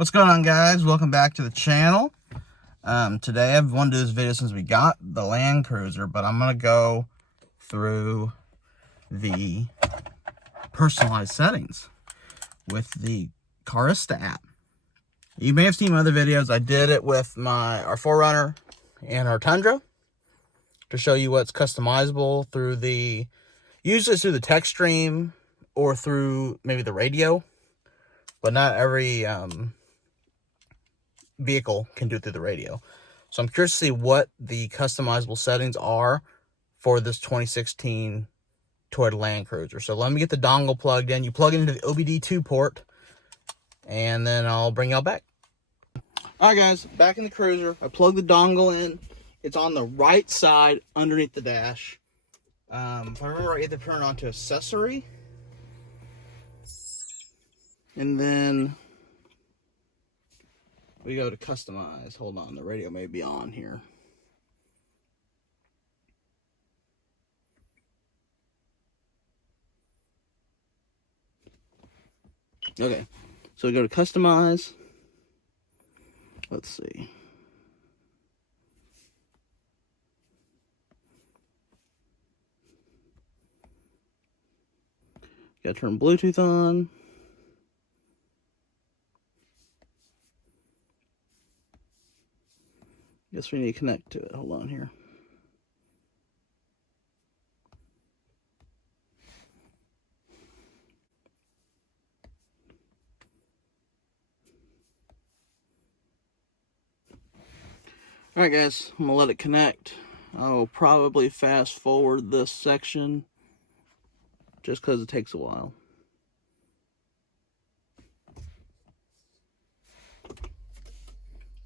What's going on, guys? Welcome back to the channel. Today I've wanted to do this video since we got the Land Cruiser, but I'm going to go through the personalized settings with the Carista app. You may have seen my other videos. I did it with our 4Runner and our Tundra to show you what's customizable through usually it's through the text stream or through maybe the radio, but not every vehicle can do it through the radio. So I'm curious to see what the customizable settings are for this 2016 Toyota Land Cruiser. So let me get the dongle plugged in. You plug it into the OBDII port, and then I'll bring y'all back. Alright guys, back in the Cruiser. I plugged the dongle in. It's on the right side underneath the dash. If I remember, I either turn it on to accessory, and then we go to customize. Hold on, the radio may be on here. Okay, so we go to customize. Let's see. Gotta turn Bluetooth on. Guess we need to connect to it. Hold on here. Alright guys, I'm gonna let it connect. I will probably fast forward this section just because it takes a while.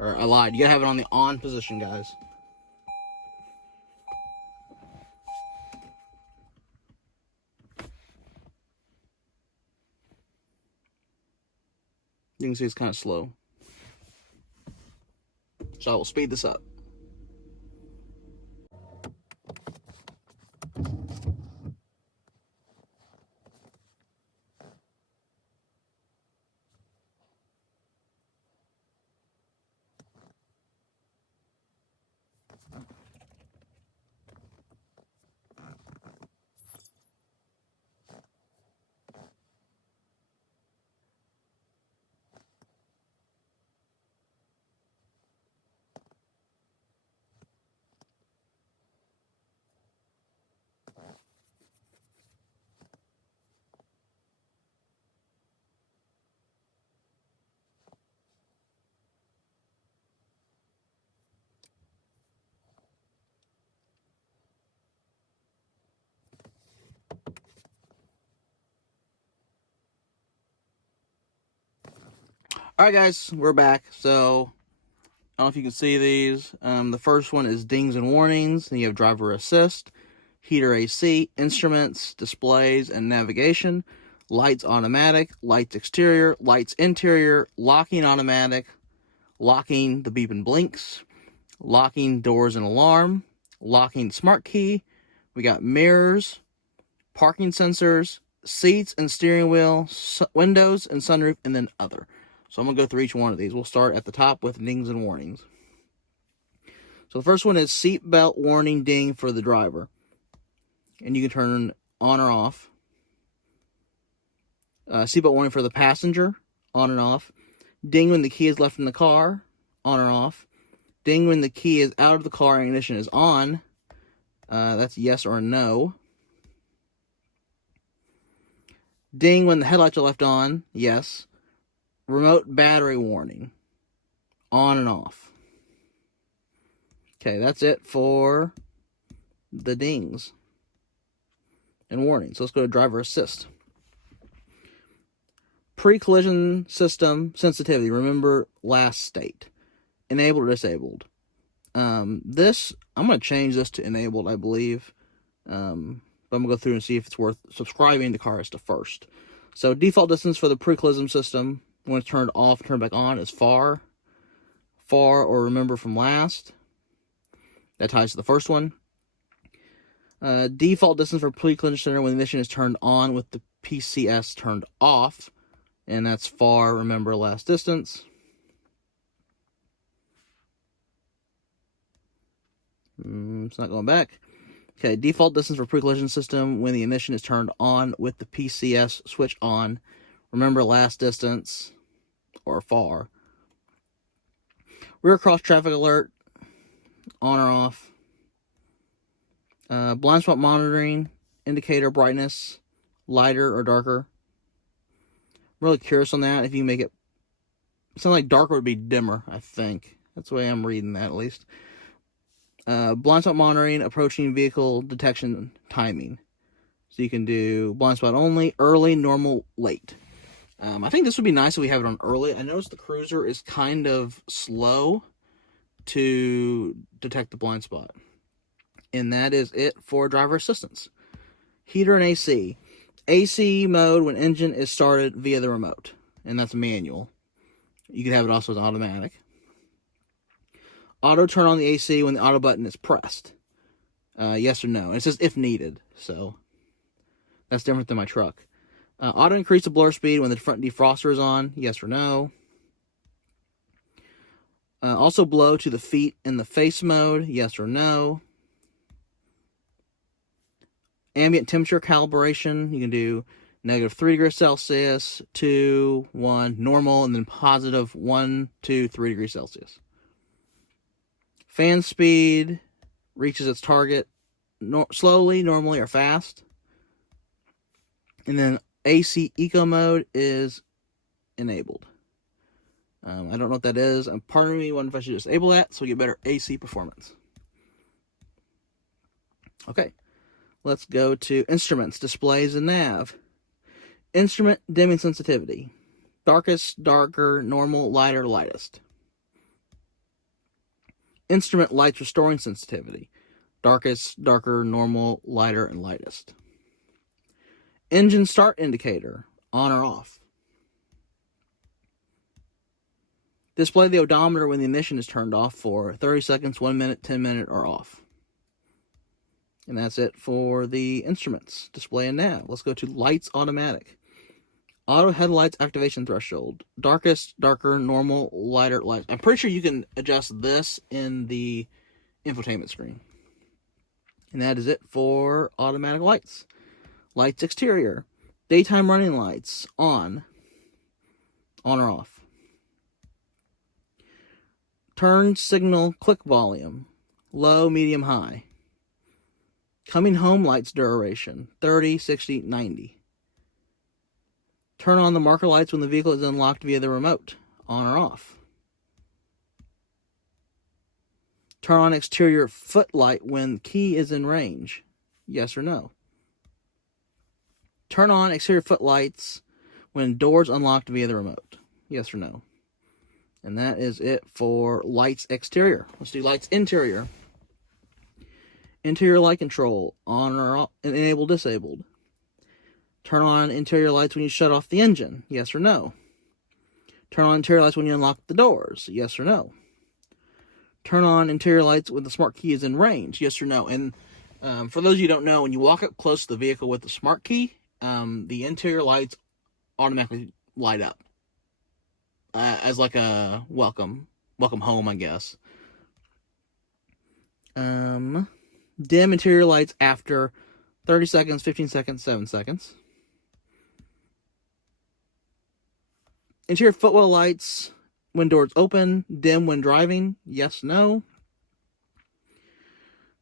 Or I lied, you gotta have it on the on position, guys. You can see it's kind of slow. So I will speed this up. Alright guys, we're back. So, I don't know if you can see these. The first one is dings and warnings. Then you have driver assist, heater AC, instruments, displays, and navigation. Lights automatic, lights exterior, lights interior, locking automatic, locking the beep and blinks, locking doors and alarm, locking smart key. We got mirrors, parking sensors, seats and steering wheel, windows and sunroof, and then other. So I'm going to go through each one of these. We'll start at the top with dings and warnings. So the first one is seatbelt warning ding for the driver. And you can turn on or off. Seatbelt warning for the passenger, on and off. Ding when the key is left in the car, on or off. Ding when the key is out of the car and ignition is on. That's yes or no. Ding when the headlights are left on, yes. Remote battery warning, on and off. Okay, that's it for the dings and warnings. So let's go to driver assist. Pre-collision system sensitivity. Remember last state. Enabled or disabled. This, I'm going to change this to enabled, I believe. But I'm going to go through and see if it's worth subscribing to Carista first. So default distance for the pre-collision system, when it's turned off, turned back on, is far. Far or remember from last. That ties to the first one. Default distance for pre-collision center when the ignition is turned on with the PCS turned off. And that's far, remember, last distance. It's not going back. Okay, default distance for pre-collision system when the ignition is turned on with the PCS switch on. Remember last distance or far. Rear cross traffic alert, on or off. Blind spot monitoring, indicator brightness, lighter or darker. I'm really curious on that. If you make it sound like darker would be dimmer, I think. That's the way I'm reading that, at least. Blind spot monitoring, approaching vehicle detection timing. So you can do blind spot only, early, normal, late. I think this would be nice if we have it on early. I noticed the Cruiser is kind of slow to detect the blind spot. And that is it for driver assistance. Heater and AC. AC mode when engine is started via the remote. And that's manual. You can have it also as automatic. Auto turn on the AC when the auto button is pressed. Yes or no. It says if needed. So that's different than my truck. Auto increase the blower speed when the front defroster is on. Yes or no. Also blow to the feet in the face mode. Yes or no. Ambient temperature calibration. You can do -3 degrees Celsius, 2, 1, normal, and then positive 1, 2, 3 degrees Celsius. Fan speed reaches its target slowly, normally, or fast. And then AC Eco mode is enabled. I don't know what that is. Part of me wondering if I should disable that so we get better AC performance. Okay, let's go to instruments, displays, and nav. Instrument dimming sensitivity. Darkest, darker, normal, lighter, lightest. Instrument lights restoring sensitivity. Darkest, darker, normal, lighter, and lightest. Engine start indicator, on or off. Display the odometer when the ignition is turned off for 30 seconds, 1 minute, 10 minute, or off. And that's it for the instruments, display, and nav. Let's go to lights automatic. Auto headlights activation threshold. Darkest, darker, normal, lighter, light. I'm pretty sure you can adjust this in the infotainment screen. And that is it for automatic lights. Lights exterior. Daytime running lights, on or off. Turn signal click volume, low, medium, high. Coming home lights duration, 30, 60, 90. Turn on the marker lights when the vehicle is unlocked via the remote, on or off. Turn on exterior footlight when key is in range, yes or no. Turn on exterior footlights when doors unlocked via the remote, yes or no. And that is it for lights exterior. Let's do lights interior. Interior light control, on or off, enable, disabled. Turn on interior lights when you shut off the engine, yes or no. Turn on interior lights when you unlock the doors, yes or no. Turn on interior lights when the smart key is in range, yes or no. And for those of you who don't know, when you walk up close to the vehicle with the smart key, the interior lights automatically light up as like a welcome home, I guess. Dim interior lights after 30 seconds, 15 seconds, 7 seconds. Interior footwell lights when doors open, dim when driving, yes, no.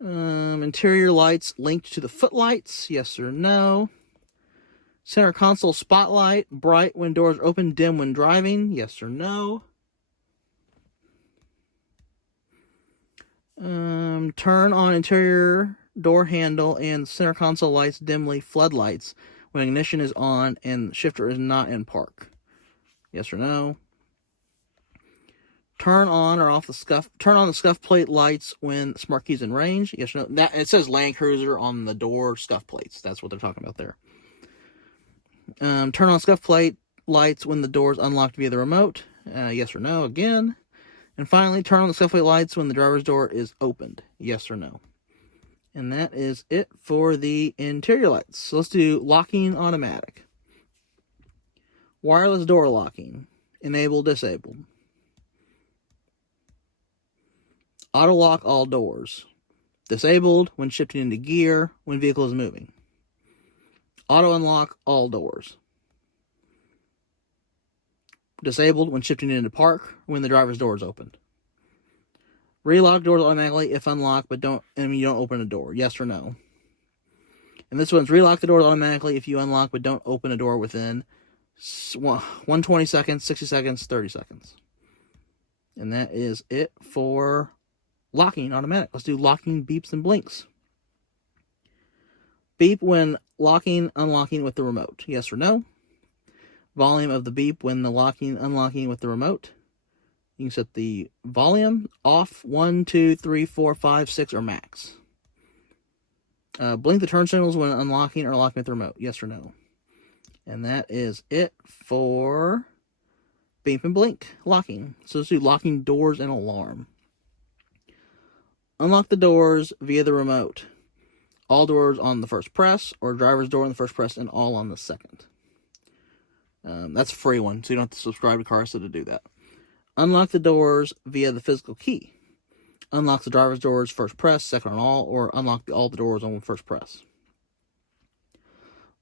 Interior lights linked to the footlights, yes or no. Center console spotlight, bright when doors open, dim when driving, yes or no. Turn on interior door handle and center console lights dimly floodlights when ignition is on and shifter is not in park, yes or no. Turn on or off the scuff. Turn on the scuff plate lights when smart key's in range, yes or no. That it says Land Cruiser on the door scuff plates. That's what they're talking about there. Turn on scuff plate lights when the door's unlocked via the remote, yes or no again. And finally, turn on the scuff plate lights when the driver's door is opened, yes or no. And that is it for the interior lights. So let's do locking automatic. Wireless door locking, enable, disabled. Auto lock all doors, Disabled when shifting into gear when vehicle is moving. Auto unlock all doors. Disabled when shifting into park when the driver's door is opened. Relock doors automatically if unlocked, but you don't open a door. Yes or no? And this one's relock the doors automatically if you unlock, but don't open a door within 120 seconds, 60 seconds, 30 seconds. And that is it for locking automatic. Let's do locking beeps and blinks. Beep when locking, unlocking with the remote. Yes or no? Volume of the beep when the locking, unlocking with the remote. You can set the volume off, 1, 2, 3, 4, 5, 6, or max. Blink the turn signals when unlocking or locking with the remote. Yes or no? And that is it for beep and blink locking. So let's do locking doors and alarm. Unlock the doors via the remote. All doors on the first press, or driver's door on the first press and all on the second. That's a free one, so you don't have to subscribe to Carista to do that. Unlock the doors via the physical key. Unlock the driver's doors first press, second on all, or unlock all the doors on first press.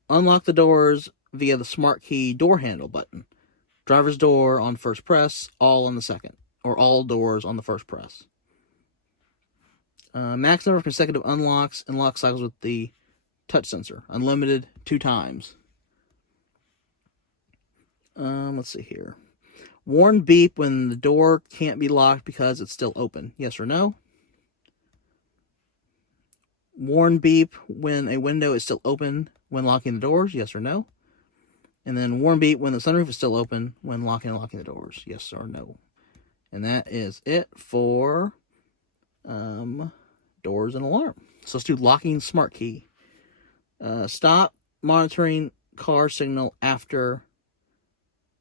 Unlock the doors via the smart key door handle button. Driver's door on first press, all on the second, or all doors on the first press. Max number of consecutive unlocks and lock cycles with the touch sensor. Unlimited 2 times. Let's see here. Warn beep when the door can't be locked because it's still open. Yes or no? Warn beep when a window is still open when locking the doors. Yes or no? And then warn beep when the sunroof is still open when locking and locking the doors. Yes or no? And that is it for doors and alarm. So let's do locking smart key. Stop monitoring car signal after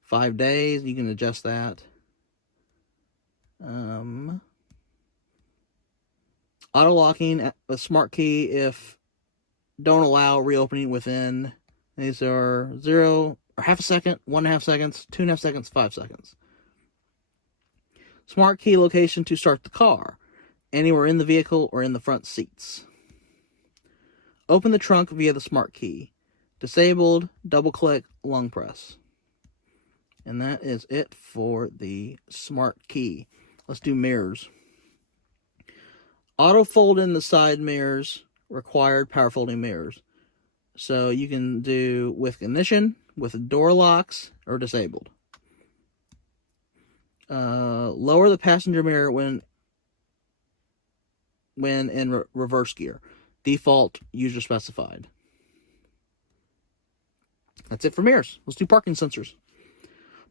5 days. You can adjust that. Auto locking with smart key if don't allow reopening within. These are 0 or half a second, 1.5 seconds, 2.5 seconds, 5 seconds. Smart key location to start the car. Anywhere in the vehicle or in the front seats. Open the trunk via the smart key. Disabled, double click, lung press. And that is it for the smart key. Let's do mirrors. Auto fold in the side mirrors, required power folding mirrors. So you can do with ignition, with door locks, or disabled. Lower the passenger mirror when in reverse gear. Default user specified. That's it for mirrors. Let's do parking sensors.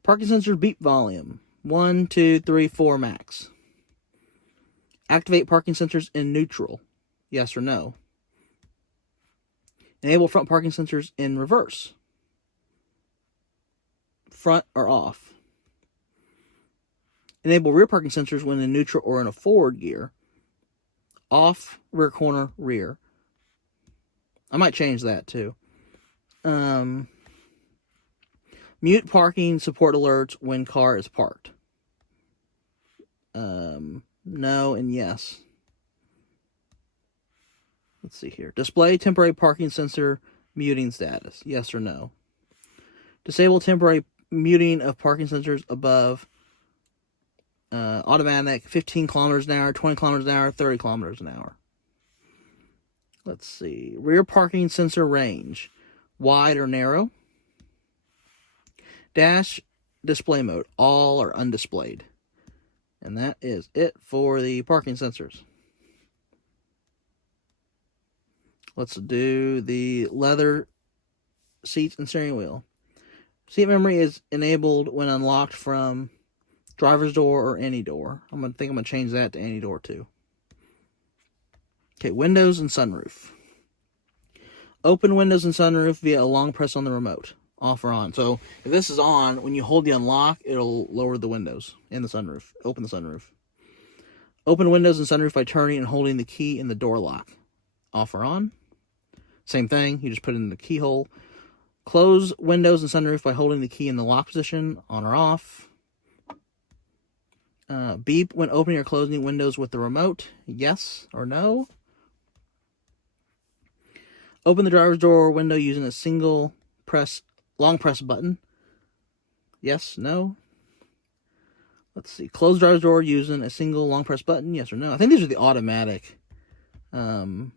Parking sensor beep volume. 1, 2, 3, 4 max. Activate parking sensors in neutral. Yes or no? Enable front parking sensors in reverse. Front or off. Enable rear parking sensors when in neutral or in a forward gear. Off, rear corner, rear. I might change that too. Mute parking support alerts when car is parked. No and yes. Let's see here. Display temporary parking sensor muting status. Yes or no. Disable temporary muting of parking sensors above automatic 15 kilometers an hour, 20 kilometers an hour, 30 kilometers an hour. Let's see. Rear parking sensor range. Wide or narrow. Dash display mode. All are undisplayed. And that is it for the parking sensors. Let's do the leather seats and steering wheel. Seat memory is enabled when unlocked from driver's door or any door. I'm going to change that to any door too. Okay, windows and sunroof. Open windows and sunroof via a long press on the remote. Off or on. So if this is on, when you hold the unlock, it'll lower the windows in the sunroof. Open the sunroof. Open windows and sunroof by turning and holding the key in the door lock. Off or on. Same thing. You just put it in the keyhole. Close windows and sunroof by holding the key in the lock position. On or off. Beep when opening or closing windows with the remote. Yes or no. Open the driver's door window using a single long press button. Yes, no. Let's see. Close driver's door using a single long press button. Yes or no. I think these are the automatic window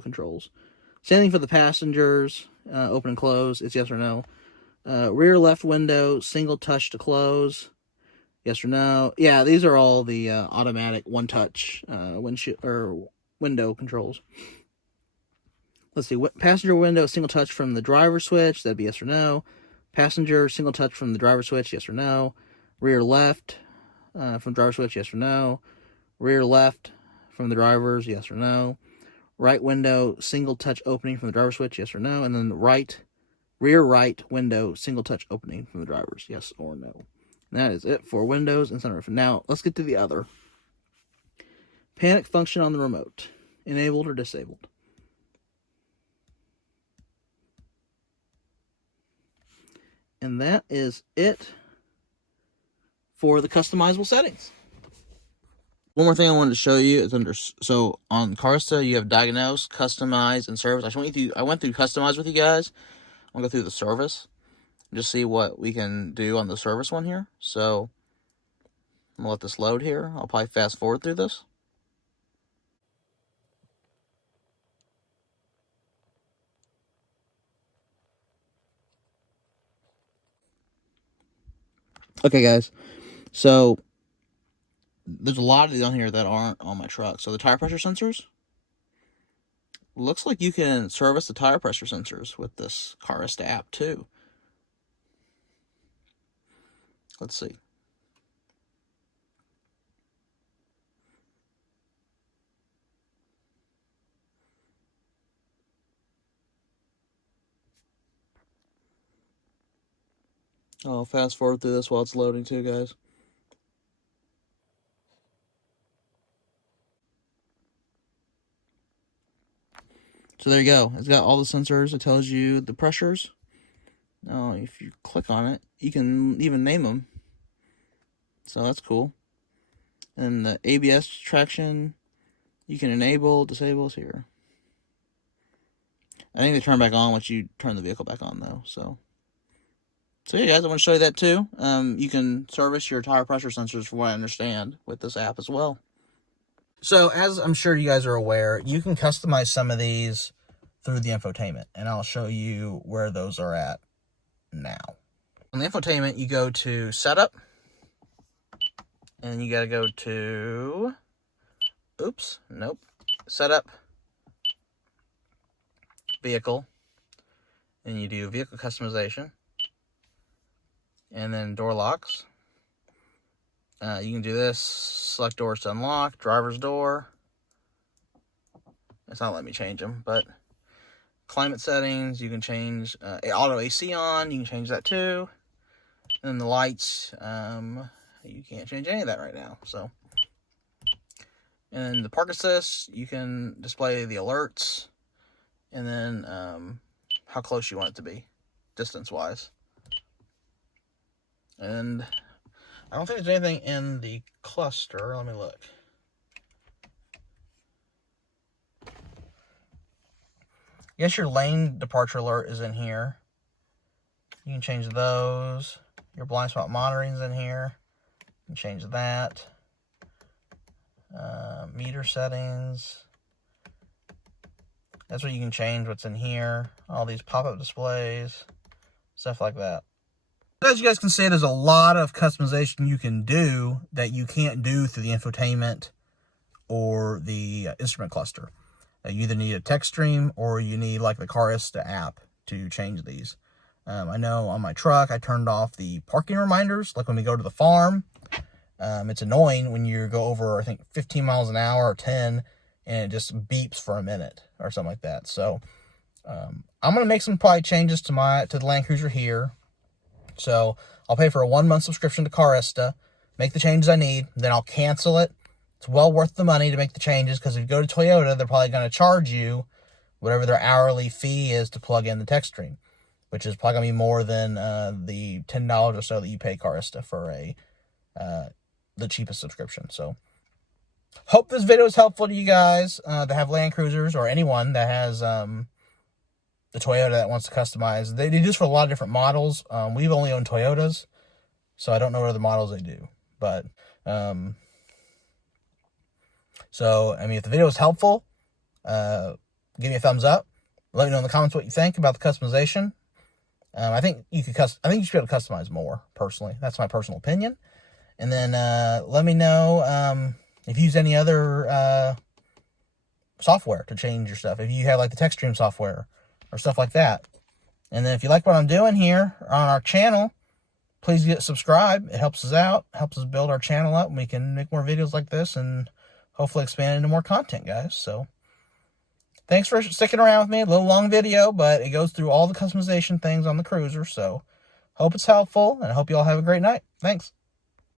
controls. Same thing for the passengers. Open and close. It's yes or no. Rear left window, single touch to close. Yes or no. Yeah, these are all the automatic one-touch window controls. Let's see. Passenger window, single touch from the driver switch. That'd be yes or no. Passenger, single touch from the driver switch. Yes or no. Rear left from driver switch. Yes or no. Rear left from the drivers. Yes or no. Right window, single touch opening from the driver switch. Yes or no. And then rear right window, single touch opening from the drivers. Yes or no. And that is it for windows and sunroof. Now, let's get to the other. Panic function on the remote. Enabled or disabled? And that is it for the customizable settings. One more thing I wanted to show you is so on Carista you have diagnose, customize, and service. I went through customize with you guys. I'll go through the service and just see what we can do on the service one here. So I'm gonna let this load here. I'll probably fast forward through this. Okay, guys. So there's a lot of these on here that aren't on my truck. So the tire pressure sensors. Looks like you can service the tire pressure sensors with this Carista app too. Let's see. I'll fast forward through this while it's loading too, guys. So there you go. It's got all the sensors. It tells you the pressures. Now, if you click on it, you can even name them. So that's cool. And the ABS traction, you can enable, disable here. I think they turn back on once you turn the vehicle back on, though. So yeah, guys, I want to show you that too. You can service your tire pressure sensors, from what I understand, with this app as well. So, as I'm sure you guys are aware, you can customize some of these through the infotainment, and I'll show you where those are at now. On the infotainment, you go to Setup, and you got to go to, Setup, Vehicle, and you do Vehicle Customization, and then Door Locks. You can do this, select doors to unlock, driver's door. It's not letting me change them, but climate settings, you can change auto AC on, you can change that too. And then the lights, you can't change any of that right now. So, and the park assist, you can display the alerts, and then how close you want it to be, distance-wise. And I don't think there's anything in the cluster. Let me look. Yes, your lane departure alert is in here. You can change those. Your blind spot monitoring is in here. You can change that. Meter settings. That's what you can change, what's in here. All these pop-up displays. Stuff like that. As you guys can see, there's a lot of customization you can do that you can't do through the infotainment or the instrument cluster. You either need a text stream or you need like the Carista app to change these. I know on my truck, I turned off the parking reminders. Like when we go to the farm, it's annoying when you go over, I think, 15 miles an hour or 10, and it just beeps for a minute or something like that. So I'm going to make some probably changes to the Land Cruiser here. So I'll pay for a 1-month subscription to Carista, make the changes I need, then I'll cancel it. It's well worth the money to make the changes, because if you go to Toyota, they're probably going to charge you whatever their hourly fee is to plug in the text stream, which is probably going to be more than the $10 or so that you pay Carista for the cheapest subscription. So Hope this video is helpful to you guys that have Land Cruisers, or anyone that has the Toyota that wants to customize. They do this for a lot of different models. We've only owned Toyotas, so I don't know what other models they do. But, so, I mean, if the video is helpful, give me a thumbs up. Let me know in the comments what you think about the customization. I think you should be able to customize more, personally. That's my personal opinion. And then let me know if you use any other software to change your stuff. If you have like the TechStream software or stuff like that. And then if you like what I'm doing here on our channel, please subscribe. It helps us out, helps us build our channel up, and we can make more videos like this and hopefully expand into more content, guys. So thanks for sticking around with me. A little long video, but it goes through all the customization things on the Cruiser. So hope it's helpful, and I hope you all have a great night. Thanks.